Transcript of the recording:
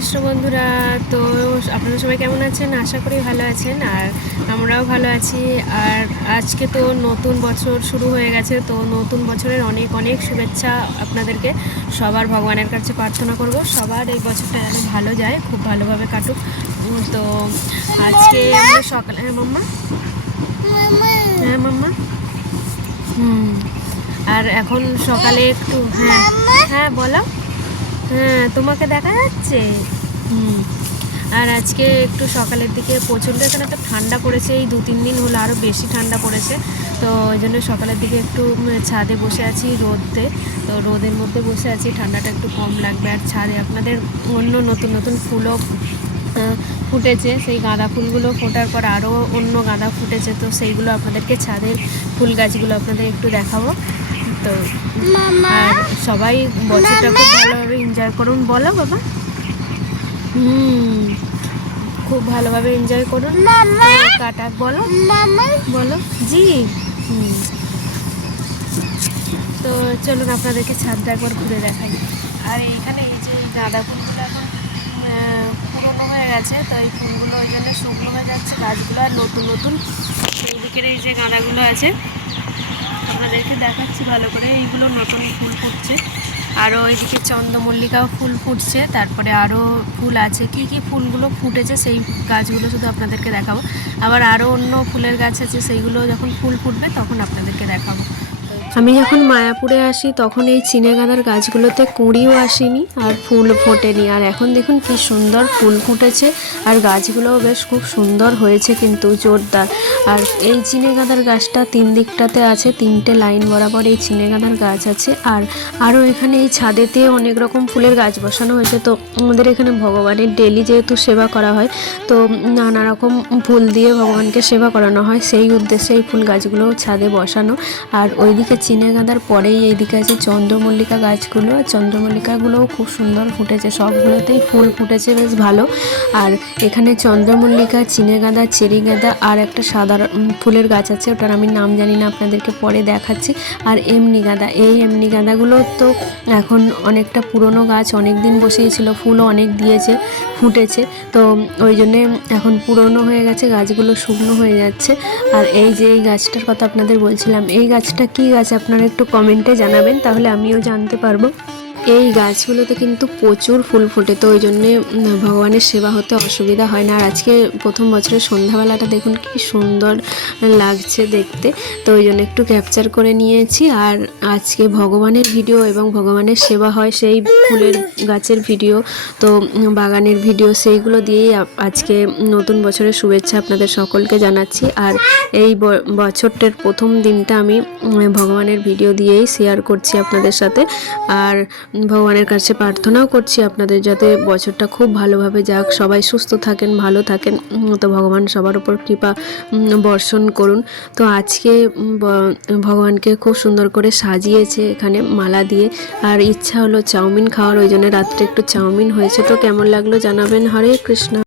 কৃষ্ণ বন্ধুরা, তো আপনারা সবাই কেমন আছেন? আশা করি ভালো আছেন আর আমরাও ভালো আছি। আর আজকে তো নতুন বছর শুরু হয়ে গেছে, তো নতুন বছরের অনেক অনেক শুভেচ্ছা আপনাদেরকে। সবার ভগবানের কাছে প্রার্থনা করব, সবার এই বছরটা যেন ভালো যায়, খুব ভালোভাবে কাটুক। তো আজকে আমরা সকালে হ্যাঁ মাম্মা? হ্যাঁ মাম্মা? হুম। আর এখন সকালে একটু হ্যাঁ। হ্যাঁ বলো। হ্যাঁ তোমাকে দেখা যাচ্ছে। হুম। আর আজকে একটু সকালের দিকে প্রচণ্ড এখানে তো ঠান্ডা পড়েছে, এই দু তিন দিন হলো আরও বেশি ঠান্ডা পড়েছে। তো ওই জন্য সকালের দিকে একটু ছাদে বসে আছি রোদে। তো রোদের মধ্যে বসে আছি, ঠান্ডাটা একটু কম লাগবে। আর ছাদে আপনাদের অন্য নতুন নতুন ফুলও ফুটেছে। সেই গাঁদা ফুলগুলো ফোটার পর আরও অন্য গাঁদা ফুটেছে। তো সেইগুলো আপনাদেরকে ছাদের ফুল গাছগুলো আপনাদের একটু দেখাবো। তো আর সবাই বছরটা খুব ভালোভাবে এনজয় করুন বলো বাবা। হুম খুব ভালোভাবে এনজয় করুন। কাটা বলো। বলো জি। হুম। তো চলুন আপনাদেরকে ছাদটা একবার ঘুরে দেখাই। আর এইখানে এই যে গাঁদা ফুলগুলো এখন পুরনো হয়ে গেছে তো এই ফুলগুলো ওই জন্য শুকনো হয়ে যাচ্ছে গাছগুলো আর নতুন নতুন। এই দিকের এই যে গাঁদাগুলো আছে আপনাদেরকে দেখাচ্ছি ভালো করে। এইগুলো নতুন ফুল ফুটছে। আরও ওইদিকে চন্দ্রমল্লিকাও ফুল ফুটছে। তারপরে আরও ফুল আছে। কি কি ফুলগুলো ফুটেছে সেই গাছগুলো শুধু আপনাদেরকে দেখাবো। আবার আরও অন্য ফুলের গাছ আছে, সেইগুলো যখন ফুল ফুটবে তখন আপনাদেরকে দেখাবো। আমি যখন মায়াপুরে আসি, তখন এই চিনে গাঁদার গাছগুলোতে কুঁড়িও আসেনি আর ফুল ফোটেনি। আর এখন দেখুন কি সুন্দর ফুল ফুটেছে আর গাছগুলোও বেশ খুব সুন্দর হয়েছে কিন্তু জোরদার। আর এই চিনে গাঁদার গাছটা তিন দিকটাতে আছে, তিনটে লাইন বরাবর এই চিনে গাঁদার গাছ আছে। আর আরও এখানে এই ছাদেতে অনেক রকম ফুলের গাছ বসানো হয়েছে। তো আমাদের এখানে ভগবানের ডেলি যেহেতু সেবা করা হয়, তো নানা রকম ফুল দিয়ে ভগবানকে সেবা করানো হয়। সেই উদ্দেশ্যে এই ফুল গাছগুলো ছাদে বসানো। আর ওইদিকে চিনে গাঁদার পরেই এইদিকে আছে চন্দ্রমল্লিকা গাছগুলো। আর চন্দ্রমল্লিকাগুলোও খুব সুন্দর ফুটেছে, সবগুলোতেই ফুল ফুটেছে, বেশ ভালো। আর এখানে চন্দ্রমল্লিকা চিনে গাঁদা চেরি গাঁদা আর একটা সাদা ফুলের গাছ আছে, ওটার আমি নাম জানি না, আপনাদেরকে পরে দেখাচ্ছি। আর এমনি গাঁদা এই এমনি গাঁদাগুলো তো এখন অনেকটা পুরনো গাছ অনেক দিন বসেছিল ফুলও অনেক দিয়েছে, ফুটেছে। তো ওই জন্যে এখন পুরনো হয়ে গেছে, গাছগুলো শুকনো হয়ে যাচ্ছে। আর এই যে এই গাছটার কথা আপনাদের বলছিলাম, এই গাছটা কি গাছ আপনারা একটু কমেন্টে জানাবেন তাহলে আমিও জানতে পারব। এই গাছগুলোতে কিন্তু প্রচুর ফুল ফোটে, তো ওই জন্যে ভগবানের সেবা হতে অসুবিধা হয় না। আর আজকে প্রথম বছরের সন্ধ্যাবেলাটা দেখুন কি সুন্দর লাগছে দেখতে, তো ওই জন্য একটু ক্যাপচার করে নিয়েছি। আর আজকে ভগবানের ভিডিও এবং ভগবানের সেবা হয় সেই ফুলের গাছের ভিডিও তো বাগানের ভিডিও সেইগুলো দিয়েই আজকে নতুন বছরের শুভেচ্ছা আপনাদের সকলকে জানাচ্ছি। আর এই বছরটার প্রথম দিনটা আমি ভগবানের ভিডিও দিয়েই শেয়ার করছি আপনাদের সাথে। আর ভগবানের কাছে প্রার্থনাও করছি আপনাদের যাতে বছরটা খুব ভালোভাবে যাক, সবাই সুস্থ থাকেন, ভালো থাকেন তো ভগবান সবার উপর কৃপা বর্ষণ করুন। তো আজকে ভগবানকে খুব সুন্দর করে সাজিয়েছে এখানে মালা দিয়ে। আর ইচ্ছা হলো চাউমিন খাওয়ার, ওই জন্য রাত্রে একটু চাউমিন হয়েছে। তো কেমন লাগল জানাবেন? হরে কৃষ্ণ।